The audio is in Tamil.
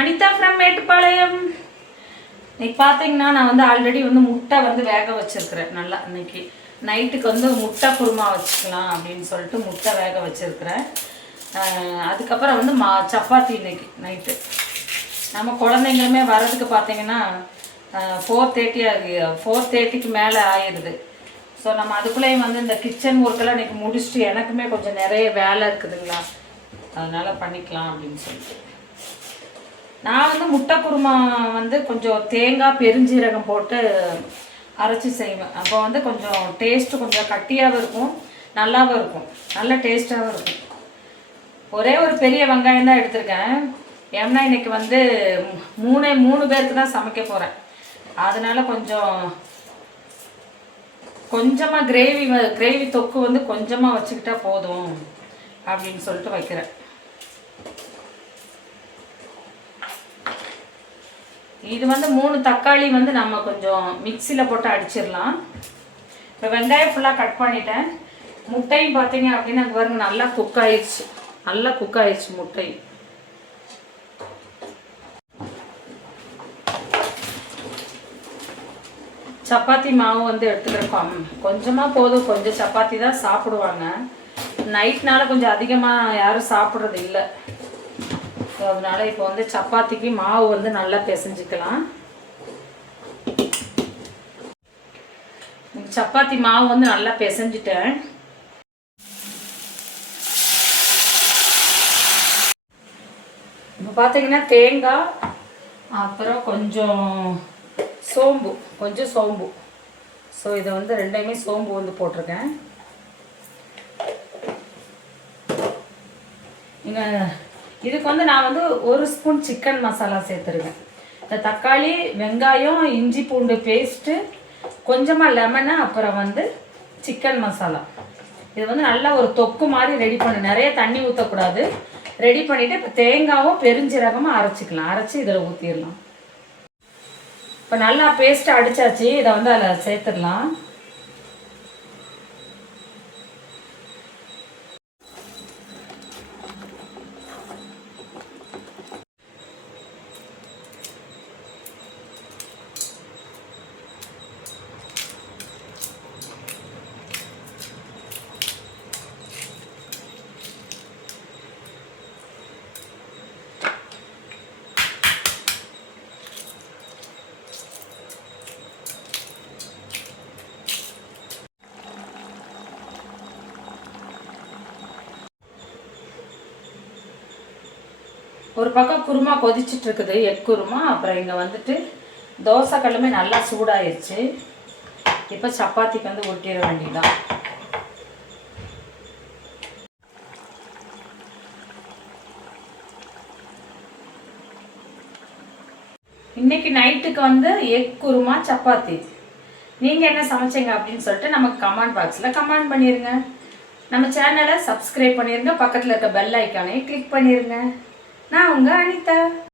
அனிதா ஃப்ரம் மேட்டுப்பாளையம். இன்னைக்கு பார்த்தீங்கன்னா நான் வந்து ஆல்ரெடி வந்து முட்டை வந்து வேக வச்சுருக்கிறேன். நல்லா இன்னைக்கு நைட்டுக்கு வந்து முட்டை குருமா வச்சுக்கலாம் அப்படின்னு சொல்லிட்டு முட்டை வேக வச்சுருக்கிறேன். அதுக்கப்புறம் வந்து சப்பாத்தி இன்னைக்கு நைட்டு. நம்ம குழந்தைங்களுமே வர்றதுக்கு பார்த்தீங்கன்னா 4:30 மேலே ஆயிடுது. ஸோ நம்ம அதுக்குள்ளேயும் வந்து இந்த கிச்சன் ஒர்க்கெல்லாம் இன்றைக்கி முடிச்சுட்டு எனக்குமே கொஞ்சம் நிறைய வேலை இருக்குதுங்களா, அதனால் பண்ணிக்கலாம் அப்படின்னு சொல்லிட்டு நான் வந்து முட்டை குருமா வந்து கொஞ்சம் தேங்காய் பெருஞ்சீரகம் போட்டு அரைச்சி செய்வேன். அப்போ வந்து கொஞ்சம் டேஸ்ட்டு கொஞ்சம் கட்டியாகவும் இருக்கும், நல்லாவும் இருக்கும், நல்ல டேஸ்ட்டாகவும் இருக்கும். ஒரே ஒரு பெரிய வெங்காயம் தான் எடுத்திருக்கேன். ஏன்னா இன்றைக்கி வந்து மூணு பேருக்கு தான் சமைக்க போகிறேன். அதனால் கொஞ்சமாக கிரேவி தொக்கு வந்து கொஞ்சமாக வச்சுக்கிட்டா போதும் அப்படின்னு சொல்லிட்டு வைக்கிறேன். இது வந்து 3 தக்காளி வந்து நம்ம கொஞ்சம் மிக்சியில் போட்டு அடிச்சிடலாம். இப்போ வெங்காயம் ஃபுல்லாக கட் பண்ணிட்டேன். முட்டையும் பார்த்தீங்க அப்படின்னா அது பாருங்க நல்லா குக் ஆயிடுச்சு முட்டை. சப்பாத்தி மாவு வந்து எடுத்துக்கிறோம். கொஞ்சமாக போதும், கொஞ்சம் சப்பாத்தி தான் சாப்பிடுவாங்க. நைட்னால கொஞ்சம் அதிகமாக யாரும் சாப்பிட்றது இல்லை. அதனால இப்போ வந்து சப்பாத்திக்கு மாவு வந்து நல்லா பிசைஞ்சிக்கலாம். சப்பாத்தி மாவு வந்து நல்லா பிசைஞ்சிட்டேன். இப்போ பார்த்தீங்கன்னா தேங்காய், அப்புறம் கொஞ்சம் சோம்பு. ஸோ இதை வந்து ரெண்டையுமே சோம்பு வந்து போட்டிருக்கேன். நீங்கள் இதுக்கு வந்து நான் வந்து 1 ஸ்பூன் சிக்கன் மசாலா சேர்த்துருக்கேன். இந்த தக்காளி, வெங்காயம், இஞ்சி பூண்டு பேஸ்ட்டு, கொஞ்சமாக லெமனு, அப்புறம் வந்து சிக்கன் மசாலா. இது வந்து நல்லா ஒரு தொக்கு மாதிரி ரெடி பண்ணு, நிறைய தண்ணி ஊற்றக்கூடாது. ரெடி பண்ணிவிட்டு இப்போ தேங்காயும் பெருஞ்சீரகமும் அரைச்சி இதில் ஊற்றிடலாம். இப்போ நல்லா பேஸ்ட்டு அடித்தாச்சு. இதை வந்து அதில் சேர்த்துடலாம். ஒரு பக்கம் குருமா கொதிச்சுட்டு இருக்குது, எக் குருமா. அப்புறம் இங்கே வந்துட்டு தோசை கல்லுமே நல்லா சூடாயிருச்சு. இப்போ சப்பாத்திக்கு வந்து ஒட்டிட வேண்டியதான். இன்னைக்கு நைட்டுக்கு வந்து எக் குருமா சப்பாத்தி. நீங்கள் என்ன சமைச்சிங்க அப்படின்னு சொல்லிட்டு நமக்கு கமெண்ட் பாக்ஸில் கமெண்ட் பண்ணிடுங்க. நம்ம சேனலை சப்ஸ்கிரைப் பண்ணிடுங்க, பக்கத்தில் இருக்க பெல் ஐக்கானையும் கிளிக் பண்ணிடுங்க. நான் உங்கள் அனிதா.